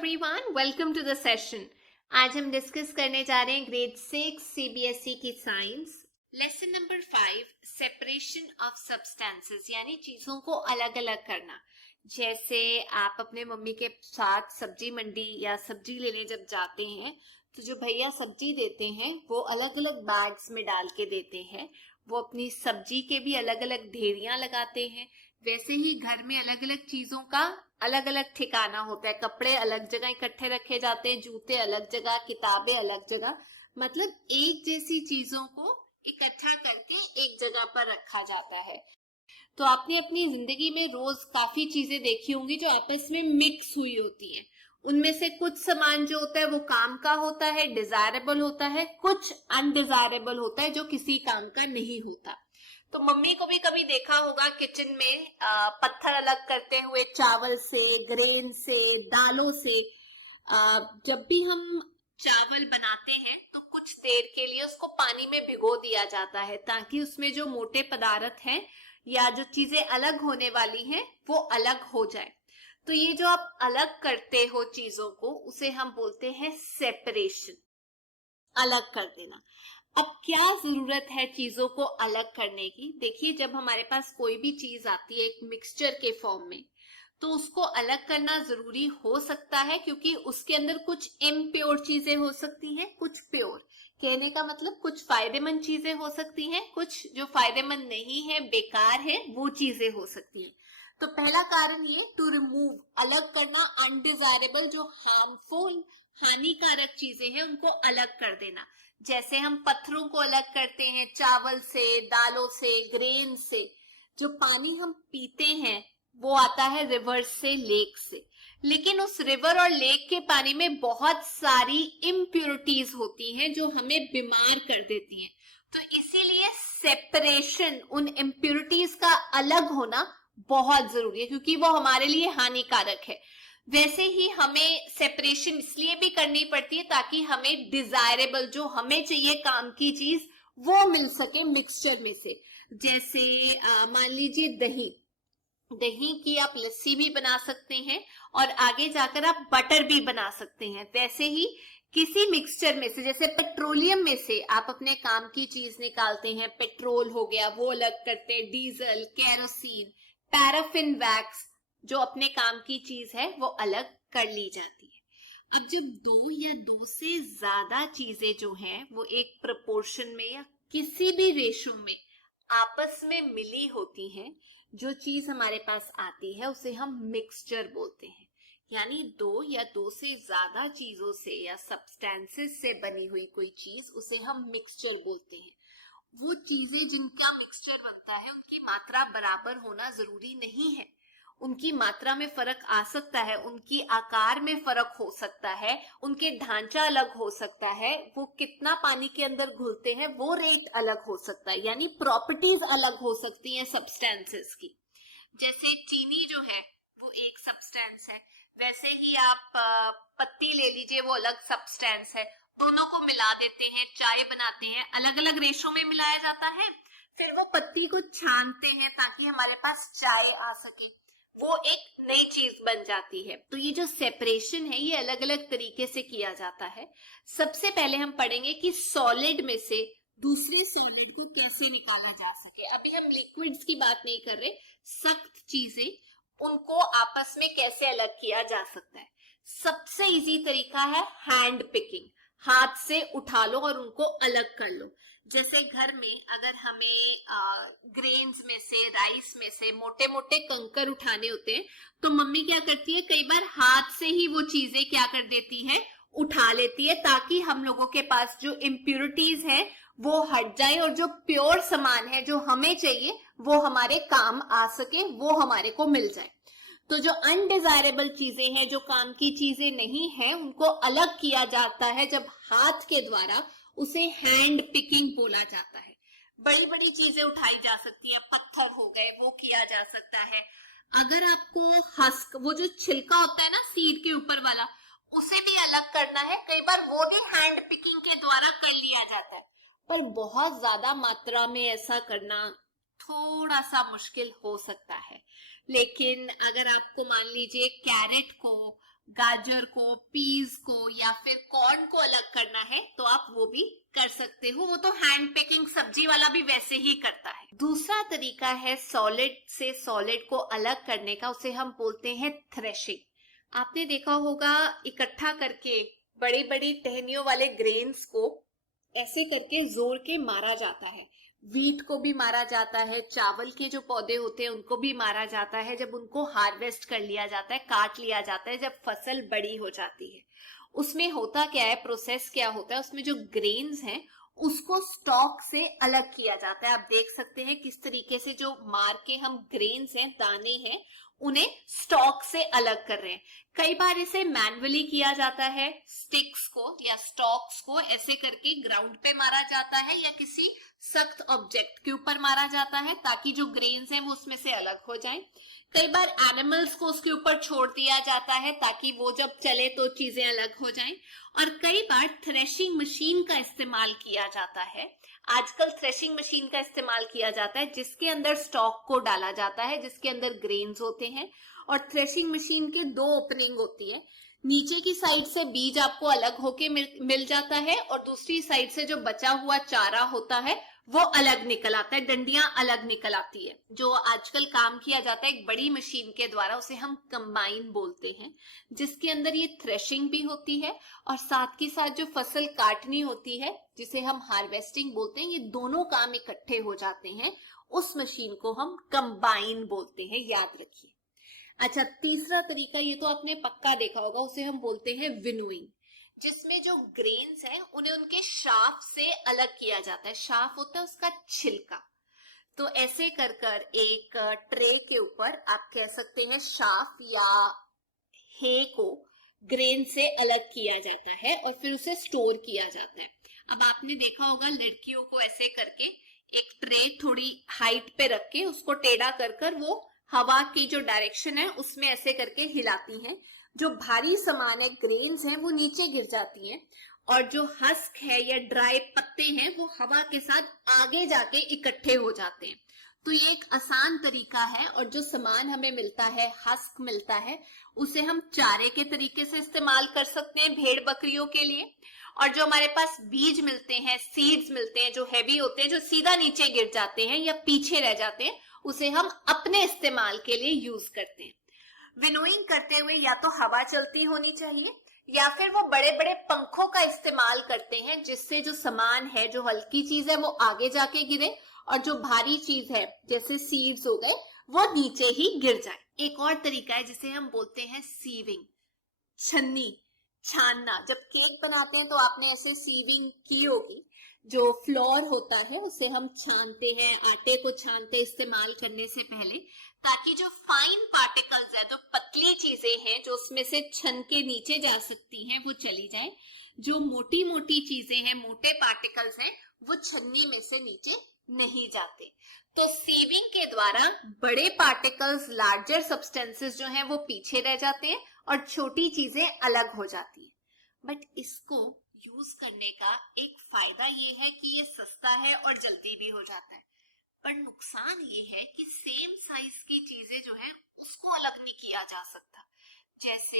Everyone, welcome to the session. आज हम discuss करने जा रहे हैं ग्रेड 6 सीबीएसई की science lesson number 5 separation of substances, यानी चीजों को अलग अलग करना। जैसे आप अपने मम्मी के साथ सब्जी मंडी या सब्जी लेने जब जाते हैं तो जो भैया सब्जी देते हैं वो अलग अलग बैग्स में डाल के देते हैं। वो अपनी सब्जी के भी अलग अलग ढेरियां लगाते हैं। वैसे ही घर में अलग अलग चीजों का अलग अलग ठिकाना होता है। कपड़े अलग जगह इकट्ठे रखे जाते हैं, जूते अलग जगह, किताबें अलग जगह। मतलब एक जैसी चीजों को इकट्ठा करके एक जगह पर रखा जाता है। तो आपने अपनी जिंदगी में रोज काफी चीजें देखी होंगी जो आपस में मिक्स हुई होती हैं। उनमें से कुछ सामान जो होता है वो काम का होता है, डिजायरेबल होता है, कुछ अनडिजायरेबल होता है जो किसी काम का नहीं होता। तो मम्मी को भी कभी देखा होगा किचन में पत्थर अलग करते हुए, चावल से, ग्रेन से, दालों से। जब भी हम चावल बनाते हैं तो कुछ देर के लिए उसको पानी में भिगो दिया जाता है ताकि उसमें जो मोटे पदार्थ हैं या जो चीजें अलग होने वाली हैं वो अलग हो जाए। तो ये जो आप अलग करते हो चीजों को, उसे हम बोलते हैं सेपरेशन, अलग कर देना। अब क्या जरूरत है चीजों को अलग करने की? देखिए, जब हमारे पास कोई भी चीज आती है एक मिक्सचर के फॉर्म में, तो उसको अलग करना जरूरी हो सकता है क्योंकि उसके अंदर कुछ इम्प्योर चीजें हो सकती हैं, कुछ प्योर। कहने का मतलब कुछ फायदेमंद चीजें हो सकती हैं, कुछ जो फायदेमंद नहीं है, बेकार है, वो चीजें हो सकती हैं। तो पहला कारण ये टू रिमूव, अलग करना अनडिजायरेबल, जो हार्मफुल, हानिकारक चीजें हैं उनको अलग कर देना। जैसे हम पत्थरों को अलग करते हैं चावल से, दालों से, ग्रेन से। जो पानी हम पीते हैं वो आता है रिवर से, लेक से। लेकिन उस रिवर और लेक के पानी में बहुत सारी इम्प्योरिटीज होती हैं जो हमें बीमार कर देती हैं। तो इसीलिए सेपरेशन, उन इम्प्योरिटीज का अलग होना बहुत जरूरी है क्योंकि वो हमारे लिए हानिकारक है। वैसे ही हमें सेपरेशन इसलिए भी करनी पड़ती है ताकि हमें डिजायरेबल, जो हमें चाहिए काम की चीज, वो मिल सके मिक्सचर में से। जैसे मान लीजिए दही, दही की आप लस्सी भी बना सकते हैं और आगे जाकर आप बटर भी बना सकते हैं। वैसे ही किसी मिक्सचर में से, जैसे पेट्रोलियम में से आप अपने काम की चीज निकालते हैं, पेट्रोल हो गया वो अलग करते हैं, डीजल, केरोसिन, पैराफिन वैक्स, जो अपने काम की चीज है वो अलग कर ली जाती है। अब जब दो या दो से ज्यादा चीजें जो हैं वो एक प्रपोर्शन में या किसी भी रेशो में आपस में मिली होती हैं, जो चीज हमारे पास आती है उसे हम मिक्सचर बोलते हैं। यानी दो या दो से ज्यादा चीजों से या सब्सटेंसेस से बनी हुई कोई चीज, उसे हम मिक्सचर बोलते हैं। वो चीजें जिनका मिक्सचर बनता है उनकी मात्रा बराबर होना जरूरी नहीं है। उनकी मात्रा में फर्क आ सकता है, उनकी आकार में फर्क हो सकता है, उनके ढांचा अलग हो सकता है, वो कितना पानी के अंदर घुलते हैं वो रेट अलग हो सकता है। यानी प्रॉपर्टीज अलग हो सकती हैं सब्सटेंसेस की। जैसे चीनी जो है वो एक सब्सटेंस है, वैसे ही आप पत्ती ले लीजिए, वो अलग सब्सटेंस है। दोनों को मिला देते हैं, चाय बनाते हैं, अलग अलग रेशो में मिलाया जाता है। फिर वो पत्ती को छानते हैं ताकि हमारे पास चाय आ सके, वो एक नई चीज बन जाती है। तो ये जो सेपरेशन है ये अलग अलग तरीके से किया जाता है। सबसे पहले हम पढ़ेंगे कि सॉलिड में से दूसरे सॉलिड को कैसे निकाला जा सके। अभी हम लिक्विड्स की बात नहीं कर रहे, सख्त चीजें, उनको आपस में कैसे अलग किया जा सकता है। सबसे इजी तरीका है हैंड पिकिंग, हाथ से उठा लो और उनको अलग कर लो। जैसे घर में अगर हमें ग्रेन्स में से, राइस में से मोटे मोटे कंकर उठाने होते हैं तो मम्मी क्या करती है, कई बार हाथ से ही वो चीजें क्या कर देती है, उठा लेती है, ताकि हम लोगों के पास जो इम्प्योरिटीज है वो हट जाए और जो प्योर सामान है जो हमें चाहिए वो हमारे काम आ सके, वो हमारे को मिल जाए। तो जो अनडिजायरेबल चीजें हैं, जो काम की चीजें नहीं है, उनको अलग किया जाता है जब हाथ के द्वारा, उसे हैंड पिकिंग बोला जाता है। बड़ी बड़ी चीजें उठाई जा सकती है, पत्थर हो गए, वो किया जा सकता है। अगर आपको हस्क, वो जो छिलका होता है ना सीड के ऊपर वाला, उसे भी अलग करना है, कई बार वो भी हैंड पिकिंग के द्वारा कर लिया जाता है। पर बहुत ज्यादा मात्रा में ऐसा करना थोड़ा सा मुश्किल हो सकता है। लेकिन अगर आपको मान लीजिए कैरेट को गाजर को, पीज को या फिर कॉर्न को अलग करना है तो आप वो भी कर सकते हो। वो तो हैंड पिकिंग सब्जी वाला भी वैसे ही करता है। दूसरा तरीका है सॉलिड से सॉलिड को अलग करने का, उसे हम बोलते हैं थ्रेशिंग। आपने देखा होगा इकट्ठा करके बड़ी बड़ी टहनियों वाले ग्रेन्स को ऐसे करके जोड़ के मारा जाता है। वीट को भी मारा जाता है, चावल के जो पौधे होते हैं उनको भी मारा जाता है। जब उनको हार्वेस्ट कर लिया जाता है, काट लिया जाता है, जब फसल बड़ी हो जाती है, उसमें होता क्या है, प्रोसेस क्या होता है, उसमें जो ग्रेन्स हैं उसको स्टॉक से अलग किया जाता है। आप देख सकते हैं किस तरीके से जो मार के हम ग्रेन्स हैं, दाने हैं, उन्हें स्टॉक से अलग कर रहे हैं। कई बार इसे मैन्युअली किया जाता है, स्टिक्स को या स्टॉक्स को ऐसे करके ग्राउंड पे मारा जाता है या किसी सख्त ऑब्जेक्ट के ऊपर मारा जाता है ताकि जो ग्रेन्स हैं वो उसमें से अलग हो जाएं। कई बार एनिमल्स को उसके ऊपर छोड़ दिया जाता है ताकि वो जब चले तो चीजें अलग हो जाएं। और कई बार थ्रेशिंग मशीन का इस्तेमाल किया जाता है। आजकल थ्रेशिंग मशीन का इस्तेमाल किया जाता है जिसके अंदर स्टॉक को डाला जाता है, जिसके अंदर ग्रेन्स होते हैं। और थ्रेशिंग मशीन के दो ओपनिंग होती है, नीचे की साइड से बीज आपको अलग होके मिल जाता है और दूसरी साइड से जो बचा हुआ चारा होता है वो अलग निकल आता है, डंडियां अलग निकल आती है। जो आजकल काम किया जाता है एक बड़ी मशीन के द्वारा, उसे हम कंबाइन बोलते हैं, जिसके अंदर ये थ्रेशिंग भी होती है और साथ के साथ जो फसल काटनी होती है जिसे हम हार्वेस्टिंग बोलते हैं, ये दोनों काम इकट्ठे हो जाते हैं। उस मशीन को हम कंबाइन बोलते हैं, याद रखिए। अच्छा, तीसरा तरीका ये तो आपने पक्का देखा होगा, उसे हम बोलते हैं विनोइंग, जिसमें जो ग्रेन्स हैं उन्हें उनके शाफ से अलग किया जाता है। शाफ होता है उसका छिलका। तो ऐसे कर कर एक ट्रे के ऊपर आप कह सकते हैं शाफ या हे को ग्रेन से अलग किया जाता है और फिर उसे स्टोर किया जाता है। अब आपने देखा होगा लड़कियों को ऐसे करके एक ट्रे थोड़ी हाइट पे रख के उसको टेढ़ा कर कर वो हवा की जो डायरेक्शन है उसमें ऐसे करके हिलाती हैं। जो भारी सामान है, ग्रेन्स हैं, वो नीचे गिर जाती हैं और जो हस्क है या ड्राई पत्ते हैं वो हवा के साथ आगे जाके इकट्ठे हो जाते हैं। तो ये एक आसान तरीका है और जो सामान हमें मिलता है, हस्क मिलता है, उसे हम चारे के तरीके से इस्तेमाल कर सकते हैं भेड़ बकरियों के लिए। और जो हमारे पास बीज मिलते हैं, सीड्स मिलते हैं जो हैवी होते हैं, जो सीधा नीचे गिर जाते हैं या पीछे रह जाते हैं, उसे हम अपने इस्तेमाल के लिए यूज करते हैं। विनोइंग करते हुए या तो हवा चलती होनी चाहिए या फिर वो बड़े बड़े पंखों का इस्तेमाल करते हैं जिससे जो सामान है, जो हल्की चीज है, वो आगे जाके गिरे और जो भारी चीज है जैसे सीड्स हो गए वो नीचे ही गिर जाए। एक और तरीका है जिसे हम बोलते हैं सीविंग, छन्नी, छानना। जब केक बनाते हैं तो आपने ऐसे सीविंग की होगी। जो फ्लोर होता है उसे हम छानते हैं, आटे को छानते हैं इस्तेमाल करने से पहले, ताकि जो फाइन पार्टिकल्स है, जो पतली चीजें हैं जो उसमें से छन के नीचे जा सकती हैं, वो चली जाए। जो मोटी मोटी चीजें हैं, मोटे पार्टिकल्स हैं, वो छन्नी में से नीचे नहीं जाते। तो सीविंग के द्वारा बड़े पार्टिकल्स, लार्जर सब्सटेंसेस जो हैं वो पीछे रह जाते हैं और छोटी चीजें अलग हो जाती है। बट इसको यूज करने का एक फायदा ये है कि ये सस्ता है और जल्दी भी हो जाता है। पर नुकसान ये है कि सेम साइज की चीजें जो है उसको अलग नहीं किया जा सकता। जैसे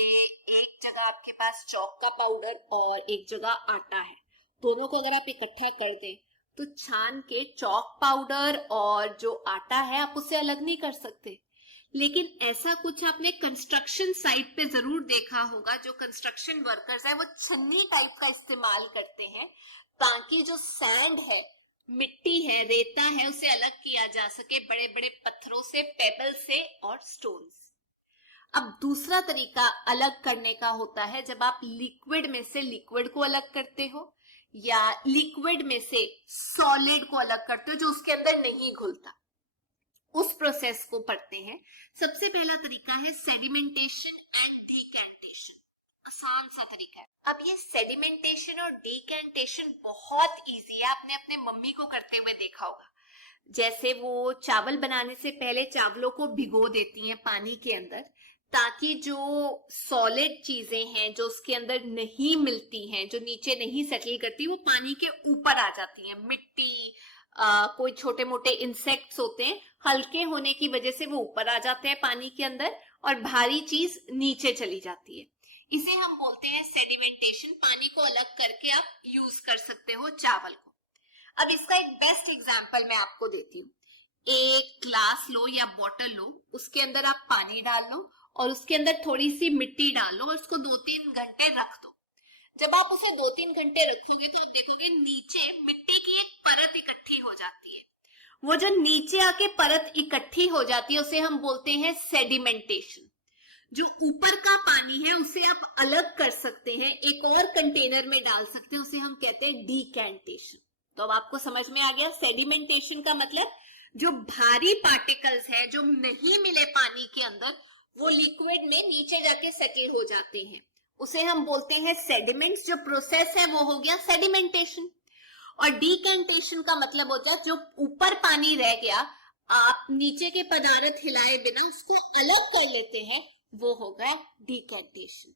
एक जगह आपके पास चौक का पाउडर और एक जगह आटा है, दोनों को अगर आप इकट्ठा कर दें तो छान के चौक पाउडर और जो आटा है आप उसे अलग नहीं कर सकते। लेकिन ऐसा कुछ आपने कंस्ट्रक्शन साइट पे जरूर देखा होगा। जो कंस्ट्रक्शन वर्कर्स है वो छन्नी टाइप का इस्तेमाल करते हैं ताकि जो सैंड है, मिट्टी है, रेता है, उसे अलग किया जा सके बड़े बड़े पत्थरों से, पेबल से और स्टोन्स। अब दूसरा तरीका अलग करने का होता है जब आप लिक्विड में से लिक्विड को अलग करते हो या लिक्विड में से सॉलिड को अलग करते हो जो उसके अंदर नहीं घुलता। उस प्रोसेस को पढ़ते हैं। सबसे पहला तरीका है सेडिमेंटेशन एंड डीकैंटेशन। आसान सा तरीका है। अब ये सेडिमेंटेशन और डीकैंटेशन बहुत इजी है, आपने अपने मम्मी को करते हुए देखा होगा। जैसे वो चावल बनाने से पहले चावलों को भिगो देती हैं पानी के अंदर, ताकि जो सॉलिड चीजें हैं जो उसके अंदर नहीं मिलती हैं, जो नीचे नहीं सेटल करती, वो पानी के ऊपर आ जाती हैं। मिट्टी, कोई छोटे मोटे इंसेक्ट्स होते हैं, हल्के होने की वजह से वो ऊपर आ जाते हैं पानी के अंदर और भारी चीज नीचे चली जाती है। इसे हम बोलते हैं सेडिमेंटेशन। पानी को अलग करके आप यूज कर सकते हो चावल को। अब इसका एक बेस्ट एग्जांपल मैं आपको देती हूँ। एक ग्लास लो या बॉटल लो, उसके अंदर आप पानी डाल लो और उसके अंदर थोड़ी सी मिट्टी डाल लो और उसको 2-3 घंटे रख दो। जब आप उसे 2-3 घंटे रखोगे तो आप देखोगे नीचे मिट्टी की एक परत इकट्ठी हो जाती है। वो जो नीचे आके परत इकट्ठी हो जाती है उसे हम बोलते हैं सेडिमेंटेशन। जो ऊपर का पानी है उसे आप अलग कर सकते हैं, एक और कंटेनर में डाल सकते हैं, उसे हम कहते हैं डीकैंटेशन। तो अब आपको समझ में आ गया सेडिमेंटेशन का मतलब जो भारी पार्टिकल्स है जो नहीं मिले पानी के अंदर वो लिक्विड में नीचे जाके सेटल हो जाते हैं, उसे हम बोलते हैं सेडिमेंट्स। जो प्रोसेस है वो हो गया सेडिमेंटेशन। और डीकैंटेशन का मतलब होता है जो ऊपर पानी रह गया आप नीचे के पदार्थ हिलाए बिना उसको अलग कर लेते हैं, वो हो गया डीकैंटेशन।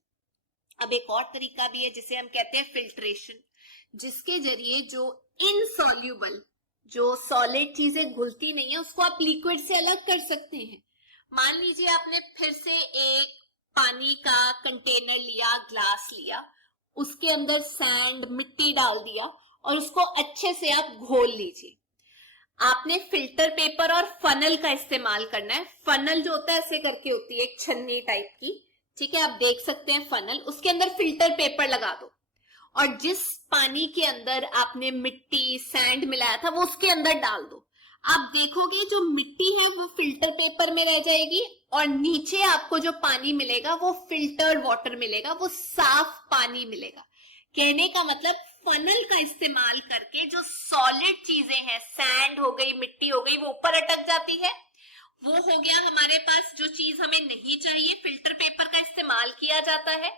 अब एक और तरीका भी है जिसे हम कहते हैं फिल्ट्रेशन, जिसके जरिए जो इनसॉल्युबल, जो सॉलिड चीजें घुलती नहीं है, उसको आप लिक्विड से अलग कर सकते हैं। मान लीजिए आपने फिर से एक पानी का कंटेनर लिया, ग्लास लिया, उसके अंदर सैंड, मिट्टी डाल दिया और उसको अच्छे से आप घोल लीजिए। आपने फिल्टर पेपर और फनल का इस्तेमाल करना है। फनल जो होता है ऐसे करके होती है, एक छन्नी टाइप की, ठीक है, आप देख सकते हैं फनल, उसके अंदर फिल्टर पेपर लगा दो और जिस पानी के अंदर आपने मिट्टी, सैंड मिलाया था वो उसके अंदर डाल दो। आप देखोगे जो मिट्टी है वो फिल्टर पेपर में रह जाएगी और नीचे आपको जो पानी मिलेगा वो फिल्टर्ड वाटर मिलेगा, वो साफ पानी मिलेगा। कहने का मतलब फनल का इस्तेमाल करके जो सॉलिड चीजें हैं, सैंड हो गई, मिट्टी हो गई, वो ऊपर अटक जाती है, वो हो गया हमारे पास। जो चीज हमें नहीं चाहिए फिल्टर पेपर का इस्तेमाल किया जाता है।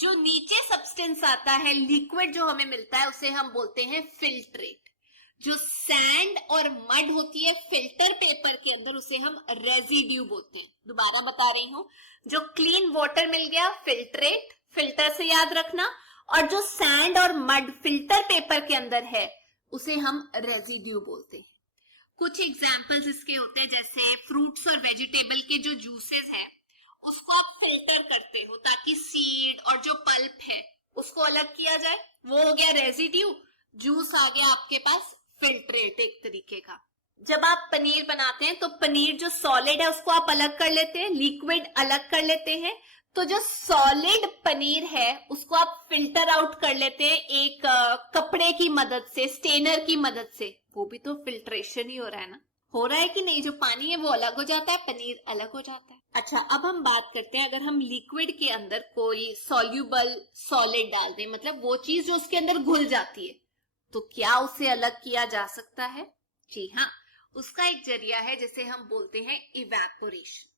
जो नीचे सब्सटेंस आता है, लिक्विड जो हमें मिलता है, उसे हम बोलते हैं फिल्ट्रेट। जो सैंड और मड होती है फिल्टर पेपर के अंदर, उसे हम रेजिड्यू बोलते हैं। दोबारा बता रही हूं, जो क्लीन वाटर मिल गया फिल्ट्रेट, फिल्टर से याद रखना, और जो सैंड और मड फिल्टर पेपर के अंदर है उसे हम रेजिड्यू बोलते हैं। कुछ एग्जांपल्स इसके होते हैं, जैसे फ्रूट्स और वेजिटेबल के जो जूसेस है उसको आप फिल्टर करते हो ताकि सीड और जो पल्प है उसको अलग किया जाए, वो हो गया रेजिड्यू। जूस आ गया आपके पास फिल्ट्रेट एक तरीके का। जब आप पनीर बनाते हैं तो पनीर जो सॉलिड है उसको आप अलग कर लेते हैं, लिक्विड अलग कर लेते हैं। तो जो सॉलिड पनीर है उसको आप फिल्टर आउट कर लेते हैं एक कपड़े की मदद से, स्टेनर की मदद से। वो भी तो फिल्ट्रेशन ही हो रहा है ना, हो रहा है कि नहीं? जो पानी है वो अलग हो जाता है, पनीर अलग हो जाता है। अच्छा, अब हम बात करते हैं अगर हम लिक्विड के अंदर कोई सॉल्यूबल सॉलिड डाल दें, मतलब वो चीज जो उसके अंदर घुल जाती है, तो क्या उसे अलग किया जा सकता है? जी हाँ, उसका एक जरिया है जिसे हम बोलते हैं इवेपोरेशन।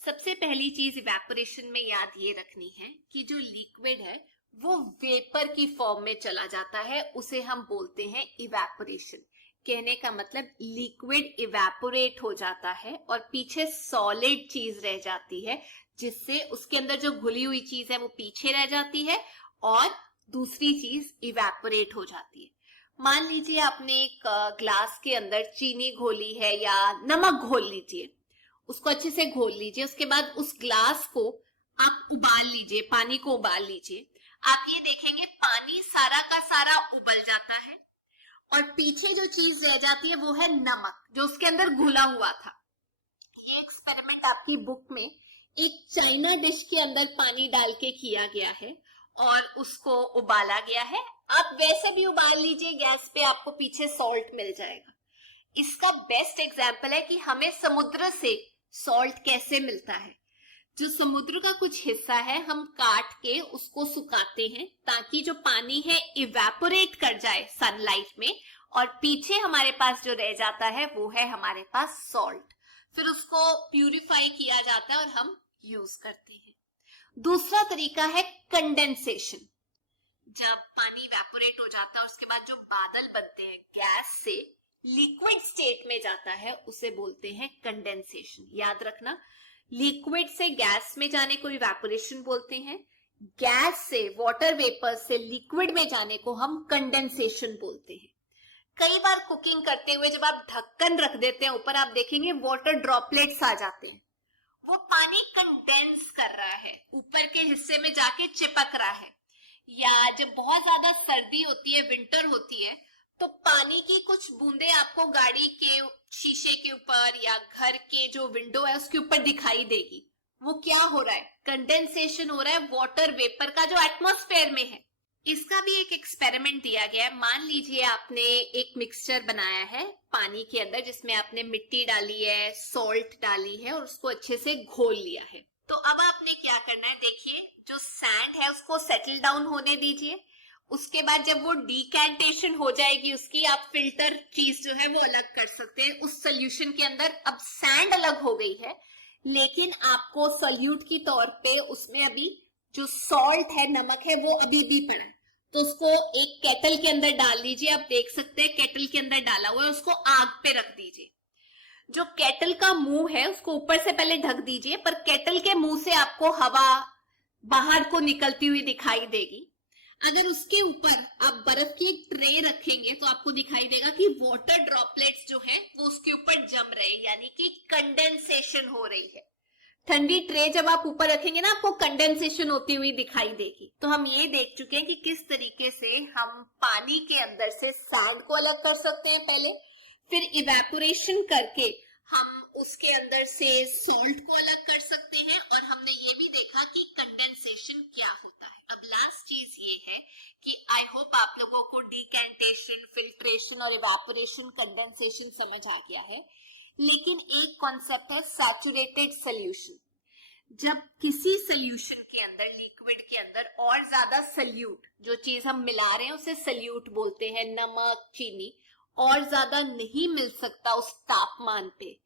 सबसे पहली चीज इवेपोरेशन में याद ये रखनी है कि जो लिक्विड है वो वेपर की फॉर्म में चला जाता है, उसे हम बोलते हैं इवेपोरेशन। कहने का मतलब लिक्विड इवेपोरेट हो जाता है और पीछे सॉलिड चीज रह जाती है, जिससे उसके अंदर जो घुली हुई चीज है वो पीछे रह जाती है और दूसरी चीज इवेपोरेट हो जाती है। मान लीजिए आपने एक ग्लास के अंदर चीनी घोली है या नमक घोल लीजिए, उसको अच्छे से घोल लीजिए। उसके बाद उस ग्लास को आप उबाल लीजिए, पानी को उबाल लीजिए। आप ये देखेंगे पानी सारा का सारा उबल जाता है और पीछे जो चीज रह जाती है वो है नमक, जो उसके अंदर घुला हुआ था। ये एक्सपेरिमेंट आपकी बुक में एक चाइना डिश के अंदर पानी डाल के किया गया है और उसको उबाला गया है। आप वैसे भी उबाल लीजिए गैस पे, आपको पीछे सॉल्ट मिल जाएगा। इसका बेस्ट एग्जाम्पल है कि हमें समुद्र से सॉल्ट कैसे मिलता है। जो समुद्र का कुछ हिस्सा है हम काट के उसको सुखाते हैं ताकि जो पानी है इवेपोरेट कर जाए सनलाइट में, और पीछे हमारे पास जो रह जाता है वो है हमारे पास सॉल्ट। फिर उसको प्यूरिफाई किया जाता है और हम यूज करते हैं। दूसरा तरीका है कंडेंसेशन। जब पानी इवेपोरेट हो जाता है उसके बाद जो बादल बनते हैं, गैस से लिक्विड स्टेट में जाता है, उसे बोलते हैं कंडेंसेशन। याद रखना, लिक्विड से गैस में जाने को इवेपोरेशन बोलते हैं, गैस से, वाटर वेपर से लिक्विड में जाने को हम कंडेंसेशन बोलते हैं। कई बार कुकिंग करते हुए जब आप ढक्कन रख देते हैं ऊपर, आप देखेंगे वाटर ड्रॉपलेट्स आ जाते हैं वो पानी कंडेंस कर रहा है, ऊपर के हिस्से में जाके चिपक रहा है। या जब बहुत ज्यादा सर्दी होती है, विंटर होती है, तो पानी की कुछ बूंदे आपको गाड़ी के शीशे के ऊपर या घर के जो विंडो है उसके ऊपर दिखाई देगी। वो क्या हो रहा है? कंडेंसेशन हो रहा है वाटर वेपर का जो एटमॉस्फेयर में है। इसका भी एक एक्सपेरिमेंट दिया गया है। मान लीजिए आपने एक मिक्सचर बनाया है पानी के अंदर, जिसमें आपने मिट्टी डाली है, सॉल्ट डाली है और उसको अच्छे से घोल लिया है। तो अब आपने क्या करना है, देखिए जो सैंड है उसको सेटल डाउन होने दीजिए। उसके बाद जब वो डिकैंटेशन हो जाएगी उसकी, आप फिल्टर चीज जो है वो अलग कर सकते हैं। उस सोल्यूशन के अंदर अब सैंड अलग हो गई है, लेकिन आपको सोल्यूट की तौर पे उसमें अभी जो सॉल्ट है, नमक है, वो अभी भी पड़ा है। तो उसको एक केटल के अंदर डाल दीजिए। आप देख सकते हैं केटल के अंदर डाला हुआ है, उसको आग पे रख दीजिए। जो केटल का मुंह है उसको ऊपर से पहले ढक दीजिए, पर केटल के मुंह से आपको हवा बाहर को निकलती हुई दिखाई देगी। अगर उसके ऊपर आप बर्फ की एक ट्रे रखेंगे तो आपको दिखाई देगा कि वाटर ड्रॉपलेट्स जो हैं वो उसके ऊपर जम रहे हैं, यानी कि कंडेंसेशन हो रही है। ठंडी ट्रे जब आप ऊपर रखेंगे ना, आपको कंडेंसेशन होती हुई दिखाई देगी। तो हम ये देख चुके हैं कि किस तरीके से हम पानी के अंदर से सैंड को अलग कर सकते हैं पहले, फिर इवेपोरेशन करके हम उसके अंदर से सॉल्ट को अलग कर सकते हैं, और हमने ये भी देखा कि कंडेंसेशन क्या होता है। अब लास्ट चीज ये है कि आई होप आप लोगों को डिकैंटेशन, फिल्ट्रेशन और इवेपोरेशन, कंडेंसेशन समझ आ गया है। लेकिन एक कॉन्सेप्ट है सैचुरेटेड सोल्यूशन। जब किसी सोल्यूशन के अंदर, लिक्विड के अंदर और ज्यादा सोल्यूट, जो चीज हम मिला रहे हैं उसे सोल्यूट बोलते हैं, नमक, चीनी, और ज्यादा नहीं मिल सकता उस तापमान पे,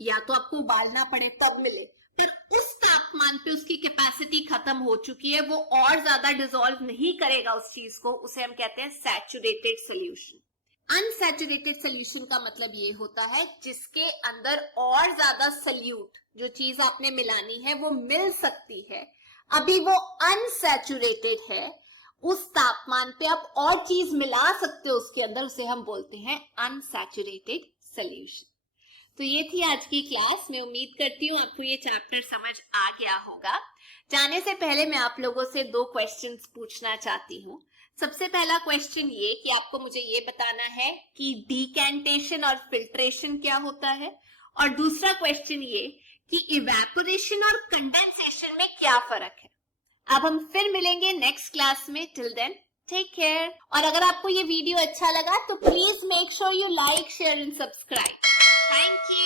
या तो आपको उबालना पड़े तब मिले, पर उस तापमान पे उसकी कैपेसिटी खत्म हो चुकी है, वो और ज्यादा डिसॉल्व नहीं करेगा उस चीज को, उसे हम कहते हैं सैचुरेटेड सोल्यूशन। अनसैचुरेटेड सोल्यूशन का मतलब ये होता है जिसके अंदर और ज्यादा सोल्यूट, जो चीज आपने मिलानी है वो मिल सकती है, अभी वो अनसैचुरेटेड है, उस तापमान पे आप और चीज मिला सकते हो उसके अंदर, उसे हम बोलते हैं अनसैचुरेटेड सोल्यूशन। तो ये थी आज की क्लास। मैं उम्मीद करती हूँ आपको ये चैप्टर समझ आ गया होगा। जाने से पहले मैं आप लोगों से 2 क्वेश्चंस पूछना चाहती हूँ। सबसे पहला क्वेश्चन ये कि आपको मुझे ये बताना है कि डिकैंटेशन और फिल्ट्रेशन क्या होता है, और दूसरा क्वेश्चन ये कि इवेपोरेशन और कंडेंसेशन में क्या फर्क है। अब हम फिर मिलेंगे नेक्स्ट क्लास में। Till then take care. और अगर आपको ये वीडियो अच्छा लगा तो please make sure you like, share and subscribe. Thank you.